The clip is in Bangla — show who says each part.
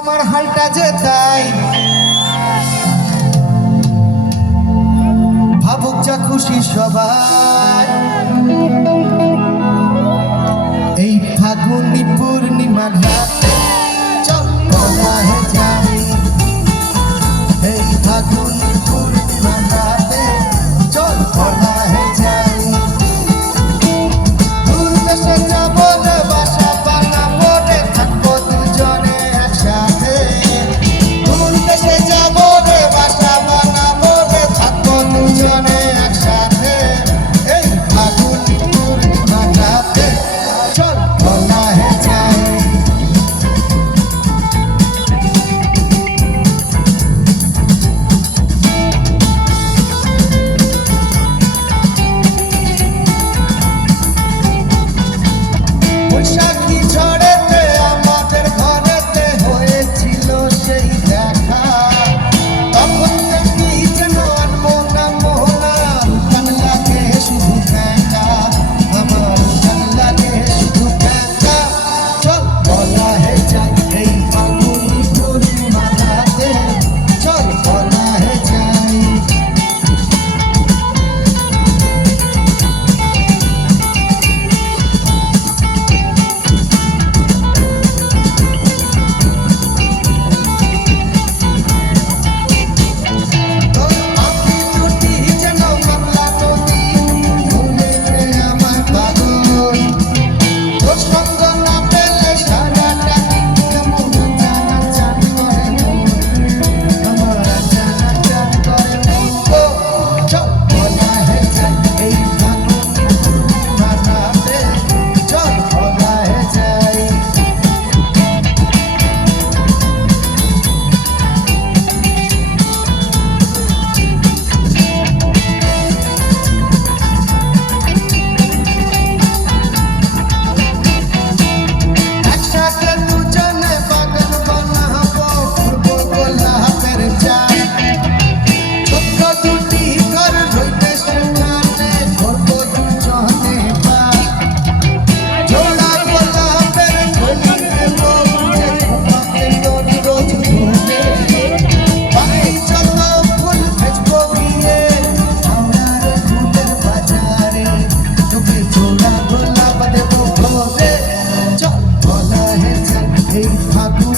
Speaker 1: আমার হালটা যে তাই। ভাবুক যা খুশি সবাই। hate, hot